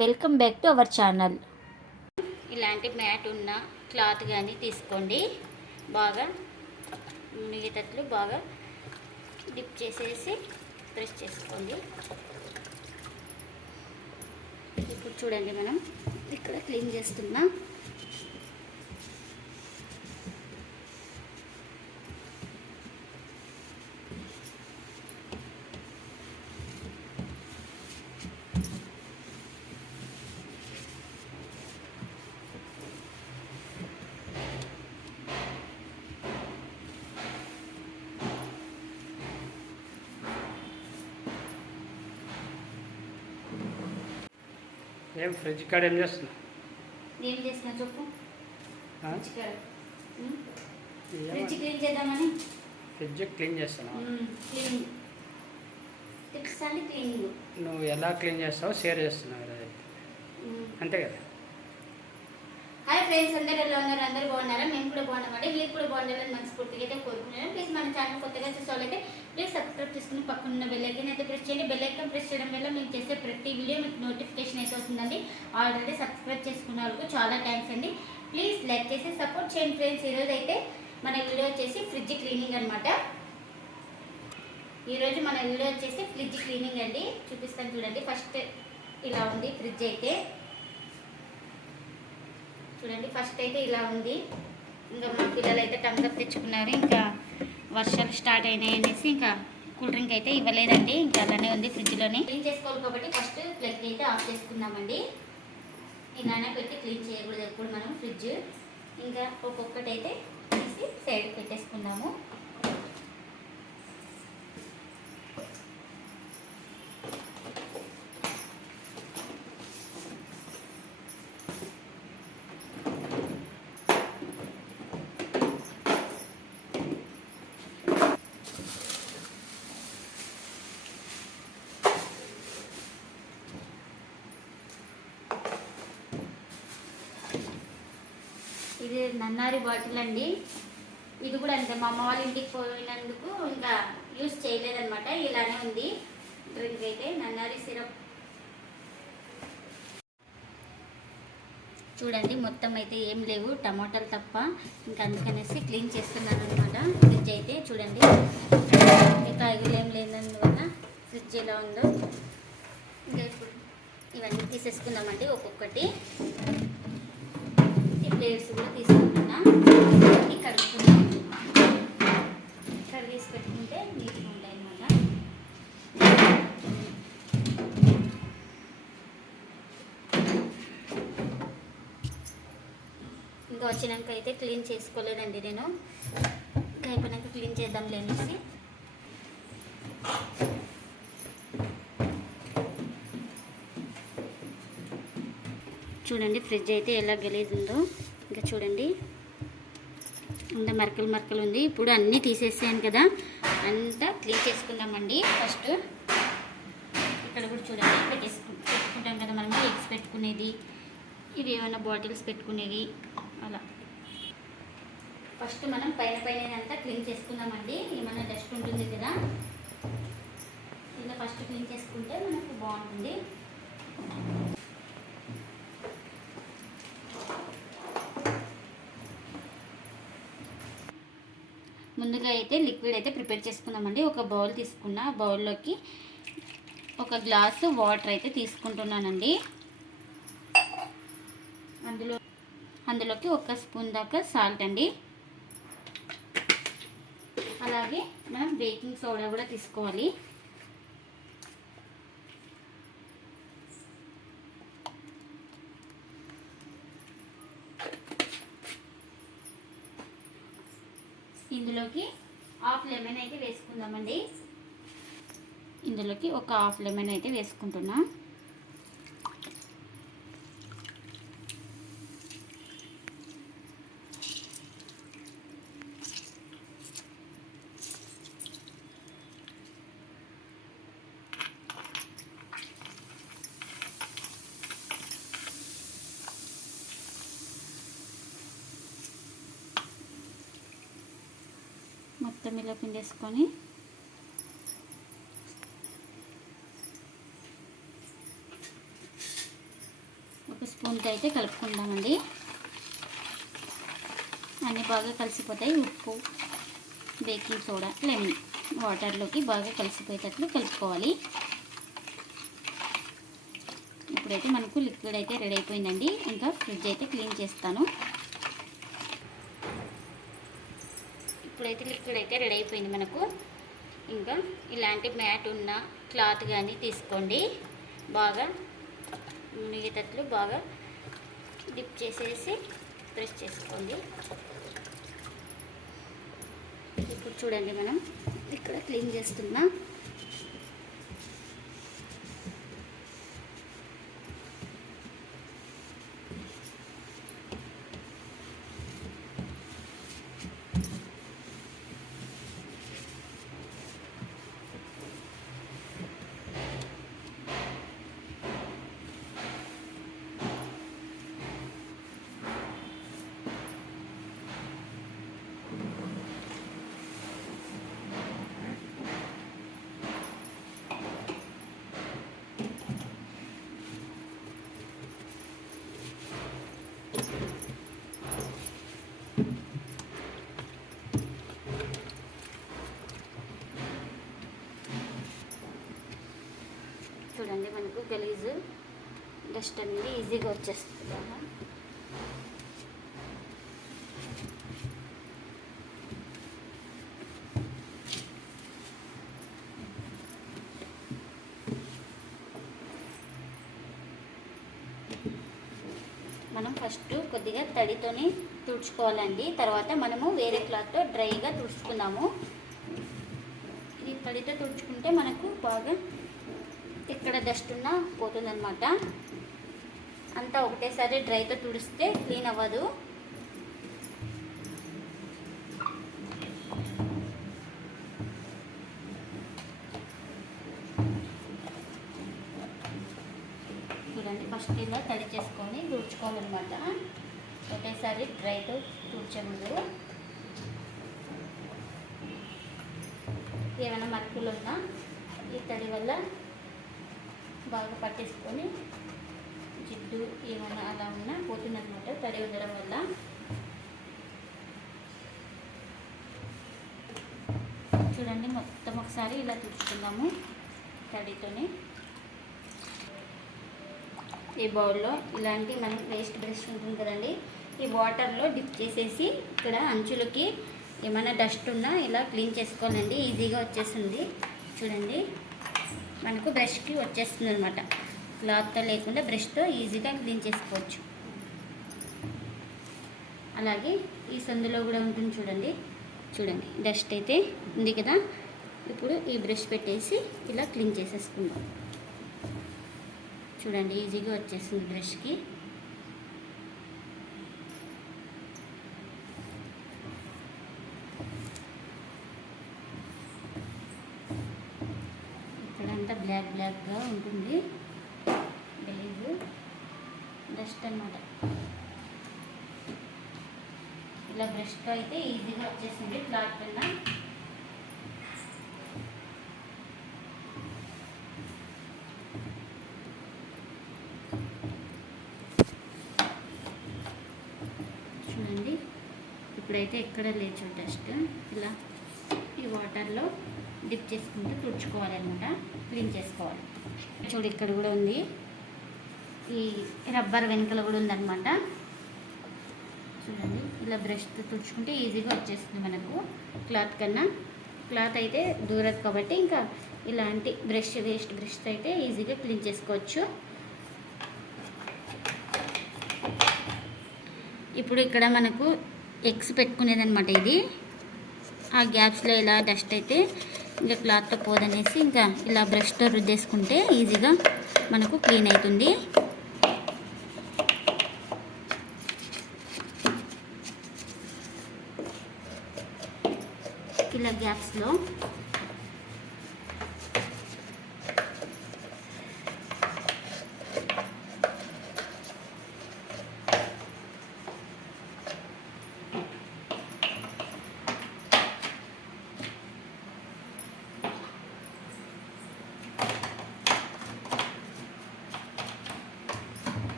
Welcome back to our channel. ఇలాంటి mat ఉన్న cloth కానీ తీసుకోండి. బాగా మిగతట్లు బాగా డిప్ చేసేసి ప్రెస్ చేసుకోండి. ఇప్పుడు చూడండి మనం. ఇక్కడ క్లీన్ చేస్తున్నాం. ఏం ఫ్రిడ్జ్ కాడ ఏం చేస్తున్నావు? ఏం చేసిన చెప్పు? ఫ్రిడ్జ్ కాడ. క్లీన్ చేద్దామని. ఫ్రిడ్జ్ క్లీన్ చేస్తున్నావు? ఉమ్, క్లీన్ టిప్స్ అండి క్లీనింగ్. నువ్వు ఎలా క్లీన్ చేస్తావో షేర్ చేస్తున్నావు. అంతే కదా? హాయ్ ఫ్రెండ్స్ అందరూ ఎలా ఉన్నారు? అందరూ బాగున్నారా? మేము కూడా బాగున్నామండి. మీరు కూడా బాగుండాలని మనస్ఫూర్తిగా అయితే కోరుకుంటున్నాను. ప్లీజ్ మన ఛానల్ కొత్తగా చూసేవాళ్ళైతే ప్లీజ్ సబ్స్క్రైబ్ చేసుకుని పక్కన ఉన్న బెల్ ఐకన్ అయితే ప్రెస్ చేయండి. బెల్ ఐకన్ ప్రెస్ చేయడం వల్ల మేము చేసే ప్రతి వీడియో మీకు నోటిఫికేషన్ అయితే వస్తుందండి. ఆల్రెడీ సబ్స్క్రైబ్ చేసుకున్న వాళ్ళకు చాలా థ్యాంక్స్ అండి. ప్లీజ్ లైక్ చేసి సపోర్ట్ చేయండి ఫ్రెండ్స్ ఈరోజు అయితే మన వీడియో వచ్చేసి ఫ్రిడ్జ్ క్లీనింగ్ అనమాట ఈరోజు మన వీడియో వచ్చేసి ఫ్రిడ్జ్ క్లీనింగ్ అండి. చూపిస్తాను చూడండి. ఫస్ట్ ఇలా ఉంది ఫ్రిడ్జ్ అయితే. చూడండి ఫస్ట్ అయితే ఇలా ఉంది. ఇంకా మా పిల్లలు అయితే టమ్సప్ తెచ్చుకున్నారు. ఇంకా వర్షాలు స్టార్ట్ అయినాయి అనేసి ఇంకా కూల్ డ్రింక్ అయితే ఇవ్వలేదండి. ఇంకా అలానే ఉంది ఫ్రిడ్జ్లోనే. క్లీన్ చేసుకోవాలి కాబట్టి ఫస్ట్ ప్లగ్ అయితే ఆఫ్ చేసుకుందామండి. ఇలానే పెట్టి క్లీన్ చేయకూడదు ఎప్పుడు మనం ఫ్రిడ్జ్. ఇంకా ఒక్కొక్కటి అయితే తీసి సైడ్ పెట్టేసుకుందాము. ఇది నన్నారి బాటిల్ అండి. ఇది కూడా అంతే మా అమ్మ వాళ్ళ ఇంటికి పోయినందుకు ఇంకా యూస్ చేయలేదనమాట ఇలానే ఉంది. డ్రింక్ అయితే నన్నారి సిరప్. చూడండి మొత్తం అయితే ఏం లేవు టమాటాలు తప్ప. ఇంకా అందుకనేసి క్లీన్ చేస్తున్నాను అనమాట ఫ్రిడ్జ్ అయితే చూడండి. ఇంకా కాయగూరలు ఏం లేనందువల్ల ఫ్రిడ్జ్ ఎలా ఉందో. ఇంకా ఇప్పుడు ఇవన్నీ తీసేసుకుందామండి ఒక్కొక్కటి. లేయర్స్ కూడా తీసుకుంటున్నా ఇవన్నీ కడుక్కున్నాం కడిగేసి పెట్టుకుంటే నీట్గా ఉంటాయి అన్నమాట ఇంకా వచ్చినాక అయితే క్లీన్ చేసుకోలేదండి నేను. ఇంకా అయిపోయినాక క్లీన్ చేద్దాం అనేసి. చూడండి ఫ్రిడ్జ్ అయితే ఎలా గలీజ్ ఉందో. ఇంకా చూడండి. అంత మరకలు మరకలు ఉంది. ఇప్పుడు అన్నీ తీసేసాను కదా. అంతా క్లీన్ చేసుకుందామండి ఫస్ట్. ఇక్కడ కూడా చూడండి పెట్టేసుకు పెట్టుకుంటాం కదా మనం ఎగ్స్ పెట్టుకునేది. ఇవి ఏమైనా బాటిల్స్ పెట్టుకునేవి. అలా. ఫస్ట్ మనం పైన పైన అంతా క్లీన్ చేసుకుందామండి. ఏమైనా డస్ట్ ఉంటుంది కదా. ఇలా ఫస్ట్ క్లీన్ చేసుకుంటే మనకు బాగుంటుంది. ముందుగా అయితే లిక్విడ్ అయితే ప్రిపేర్ చేసుకున్నామండి ఒక బౌల్ తీసుకున్న బౌల్లోకి ఒక గ్లాసు వాటర్ అయితే తీసుకుంటున్నానండి. అందులో అందులోకి ఒక స్పూన్ దాకా సాల్ట్ అండి. అలాగే మనం బేకింగ్ సోడా కూడా తీసుకోవాలి. ఇందులోకి హాఫ్ లెమన్ అయితే వేసుకుందామండి. ఇందులోకి ఒక హాఫ్ లెమన్ అయితే వేసుకుంటున్నా. మొత్తం ఒక స్పూన్తో అయితే కలుపుకుందామండి. అన్నీ బాగా కలిసిపోతాయి. ఉప్పు బేకింగ్ సోడా లెమన్ వాటర్లోకి బాగా కలిసిపోయేటట్లు కలుపుకోవాలి. ఇప్పుడైతే మనకు లిక్విడ్ అయితే రెడీ అయిపోయిందండి. ఇంకా ఫ్రిడ్జ్ అయితే క్లీన్ చేస్తాను. ఇప్పుడైతే లిక్విడ్ అయితే రెడీ అయిపోయింది మనకు. ఇంకా ఇలాంటి మ్యాట్ ఉన్న క్లాత్ కానీ తీసుకోండి. బాగా మునిగేటట్లు బాగా డిప్ చేసేసి ప్రెస్ చేసుకోండి. ఇప్పుడు చూడండి మనం. ఇక్కడ క్లీన్ చేస్తున్నా చూడండి మనకు గలీజు డస్ట్ అనేది ఈజీగా వచ్చేస్తుంది. మనం ఫస్ట్ కొద్దిగా తడితోని తుడుచుకోవాలండి. తర్వాత మనము వేరే క్లాత్తో డ్రైగా తుడుచుకుందాము. ఇది తడితో తుడుచుకుంటే మనకు బాగా ఇక్కడ డస్ట్ ఉన్న పోతుందన్నమాట. అంతా ఒకటేసారి డ్రైతో తుడిస్తే క్లీన్ అవ్వదు. చూడండి ఫస్ట్ ఇలా తడి చేసుకొని తుడుచుకోవాలన్నమాట. ఒకటేసారి డ్రైతో తుడిచకూడదు. ఏమైనా మరకులు ఉన్నా ఈ తడి వల్ల బాగా పట్టేసుకొని జిడ్డు ఏమైనా అలా ఉన్నా పోతుందన్నమాట తడి ఉండడం వల్ల. చూడండి మొత్తం ఒకసారి ఇలా తుడుచుకుందాము తడితోనే. ఈ బౌల్లో ఇలాంటి మనం వేస్ట్ బ్రష్ ఉంటుంది కదండి ఈ వాటర్లో డిప్ చేసేసి ఇక్కడ అంచులకి ఏమైనా డస్ట్ ఉన్నా ఇలా క్లీన్ చేసుకోవాలండి ఈజీగా వచ్చేస్తుంది. చూడండి. మనకు బ్రష్కి వచ్చేస్తుంది అనమాట క్లాత్తో లేకుండా బ్రష్తో ఈజీగా క్లీన్ చేసుకోవచ్చు. అలాగే ఈ సందులో కూడా ఉంటుంది చూడండి. చూడండి డస్ట్ అయితే ఉంది కదా. ఇప్పుడు ఈ బ్రష్ పెట్టేసి ఇలా క్లీన్ చేసేసుకుందాం. చూడండి ఈజీగా వచ్చేస్తుంది బ్రష్కి. అంతా బ్లాక్ బ్లాక్గా ఉంటుంది. గలీజ్ డస్ట్ అన్నమాట. ఇలా బ్రష్తో అయితే ఈజీగా వచ్చేసింది క్లాత్ కన్నా చూడండి. ఇప్పుడైతే ఎక్కడ లేచు డస్ట్. ఇలా ఈ వాటర్లో డిప్ చేసుకుంటూ తుడుచుకోవాలన్నమాట. క్లీన్ చేసుకోవాలి. చూడు ఇక్కడ కూడా ఉంది. ఈ రబ్బర్ వెనకల కూడా ఉందన్నమాట. చూడండి ఇలా బ్రష్తో తుడుచుకుంటే ఈజీగా వచ్చేస్తుంది మనకు క్లాత్ కన్నా. క్లాత్ అయితే దూరదు కాబట్టి ఇంకా ఇలాంటి బ్రష్ వేస్ట్ బ్రష్తో అయితే ఈజీగా క్లీన్ చేసుకోవచ్చు. ఇప్పుడు ఇక్కడ మనకు ఎగ్స్ పెట్టుకునేది అనమాట ఇది. ఆ గ్యాప్స్లో ఇలా డస్ట్ అయితే ఇంకా క్లాత్తో పోదనేసి ఇంకా ఇలా బ్రష్తో రుద్దేసుకుంటే ఈజీగా మనకు క్లీన్ అవుతుంది. ఇలా గ్యాప్స్లో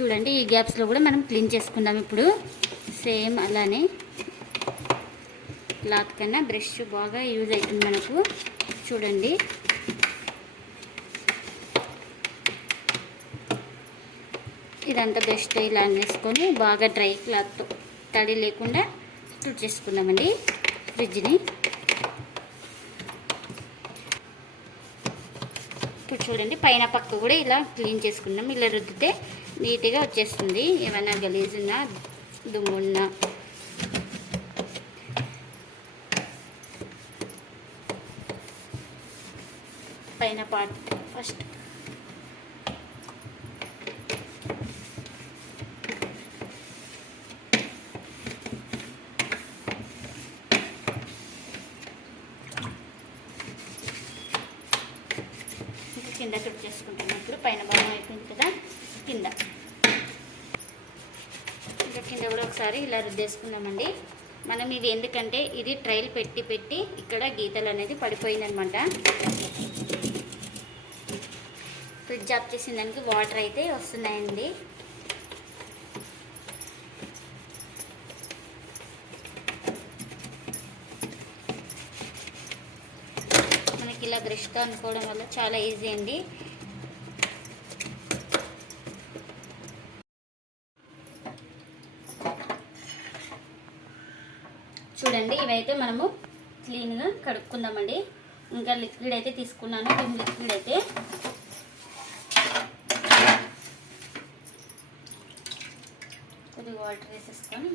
చూడండి ఈ గ్యాప్స్లో కూడా మనం క్లీన్ చేసుకుందాం ఇప్పుడు. సేమ్ అలానే క్లాత్ కన్నా బ్రష్ బాగా యూజ్ అవుతుంది మనకు. చూడండి. ఇదంతా బెస్ట్ ఇలా వేసుకొని బాగా డ్రై క్లాత్ తడి లేకుండా తుడిచేసుకుందామండి ఫ్రిడ్జ్ని ఇప్పుడు చూడండి పైన పక్క కూడా ఇలా క్లీన్ చేసుకున్నాం ఇలా రుద్దితే నీట్గా వచ్చేస్తుంది. ఏమైనా గలీజున్నా దుమ్మున్నా. పైన పార్ట్ ఫస్ట్ ఇంకా కింద కట్ చేసుకుంటాం ఇప్పుడు పైన భాగం అయిపోయింది కదా కింద ఇంకా కింద కూడా ఒకసారి ఇలా రుద్దేసుకుందామండి మనం ఇది ఎందుకంటే ఇది ట్రైల్ పెట్టి పెట్టి ఇక్కడ గీతలు అనేది పడిపోయిందనమాట. ఫ్రిడ్జ్ ఆఫ్ చేసిన దానికి వాటర్ అయితే వస్తున్నాయండి. మనకి ఇలా బ్రష్తో అనుకోవడం వల్ల చాలా ఈజీ అండి. అయితే మనము క్లీన్గా కడుక్కుందామండి. ఇంకా లిక్విడ్ అయితే తీసుకున్నాను విమ్ లిక్విడ్ అయితే. కొద్దిగా వాటర్ వేసేసుకొని.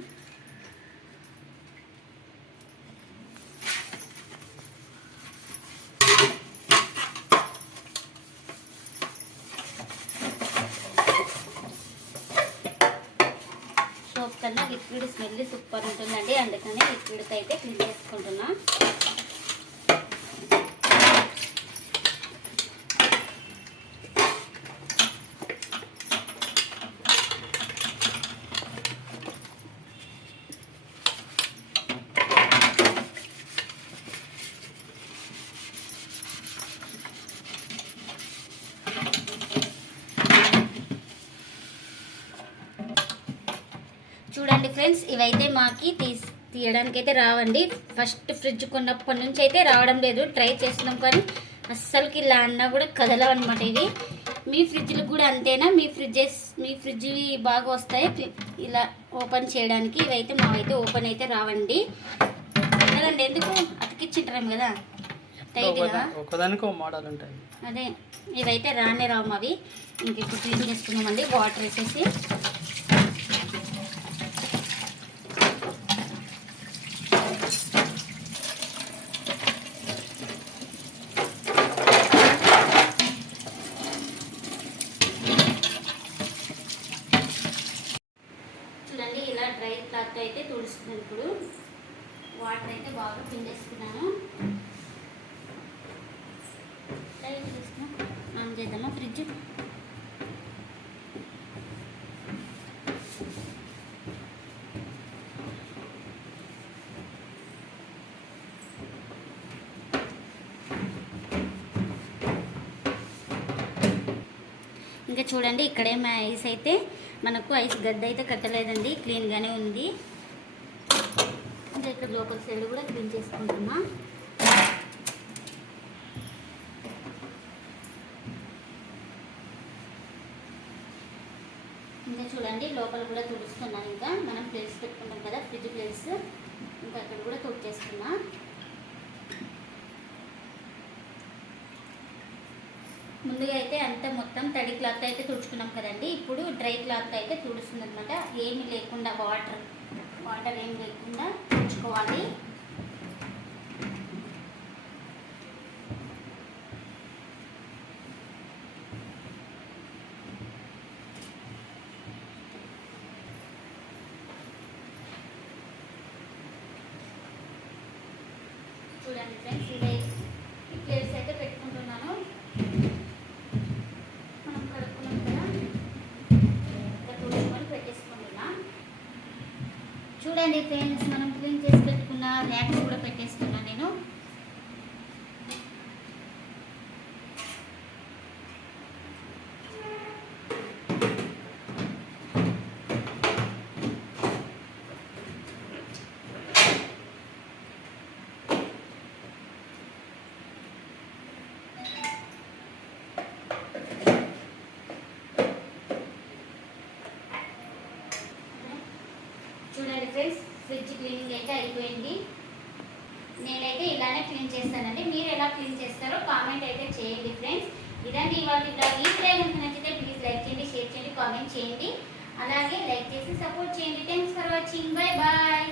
సోప్ కన్నా లిక్విడ్ స్మెల్ సూపర్ ఉంటుందండి. అందుకని లిక్విడ్కి అయితే క్లీన్ చేసుకుంటున్నా చూడండి ఫ్రెండ్స్ ఇవైతే మాకి తీసి తీయడానికి అయితే రావండి. ఫస్ట్ ఫ్రిడ్జ్ కొన్నప్పటి నుంచి అయితే రావడం లేదు. ట్రై చేస్తున్నాం కానీ అస్సలకి ఇలా అన్నా కూడా కదలవు అనమాట ఇవి. మీ ఫ్రిడ్జ్లు కూడా అంతేనా? మీ ఫ్రిడ్జెస్ మీ ఫ్రిడ్జ్ బాగా వస్తాయి? ఇలా ఓపెన్ చేయడానికి ఇవైతే మావైతే ఓపెన్ అయితే రావండి. కదండి ఎందుకు? అతికిచ్చింటారేమో కదా. టైట్గా? మోడల్ ఉంటుంది అదే ఇవైతే రానే రావు అవి ఇంక ఇప్పుడు క్లీన్ చేసుకున్నామండి వాటర్ వేసేసి చూడండి ఇలా డ్రై క్లాత్ అయితే తుడుస్తున్నాను ఇప్పుడు వాటర్ అయితే బాగా పిండేసుకున్నాను లైట్ ఆన్ చేద్దామా? ఫ్రిడ్జ్? ఇంకా చూడండి ఇక్కడేమో ఐస్ అయితే మనకు ఐస్ గడ్డ అయితే కట్టలేదండి. క్లీన్గానే ఉంది. ఇక్కడ లోపల సైడ్ కూడా క్లీన్ చేసుకుంటున్నా. ఇంకా చూడండి లోపల కూడా తుడుస్తున్నాను ఇంకా. మనం ప్లేస్ పెట్టుకుంటాం కదా ఫ్రిడ్జ్ ప్లేస్ ఇంకా అక్కడ కూడా తుడిచేస్తున్నా ముందుగా అయితే అంత మొత్తం తడి క్లాత్ అయితే తుడుచుకున్నాం కదండి. ఇప్పుడు డ్రై క్లాత్ అయితే తుడుస్తుంది అనమాట ఏమి లేకుండా వాటర్ వాటర్ ఏం లేకుండా తుడుచుకోవాలి చూడండి ఫ్రెండ్స్ ఇదే ఈ ప్లేస్ అయితే పెట్టుకుంటున్నాను. మనం కడుక్కున్నాం కదా. ఇంకా తుడుచుకొని పెట్టేసుకుంటున్నాం. చూడండి ఫ్రెండ్స్ మనం క్లీన్ చేసి పెట్టుకున్న ర్యాక్ కూడా పెట్టేస్తున్నా నేను ఫ్రెండ్స్ ఫ్రిడ్జ్ క్లీనింగ్ అయితే అయిపోయింది. నేనైతే ఇలానే క్లీన్ చేస్తానండి. మీరు ఎలా క్లీన్ చేస్తారో కామెంట్ అయితే చేయండి ఫ్రెండ్స్. ఇదండి ఇవాళ బ్లాగ్. ఈ వీడియో నచ్చితే ప్లీజ్ లైక్ చేయండి షేర్ చేయండి కామెంట్ చేయండి. అలాగే లైక్ చేసి సపోర్ట్ చేయండి. Thanks for watching bye bye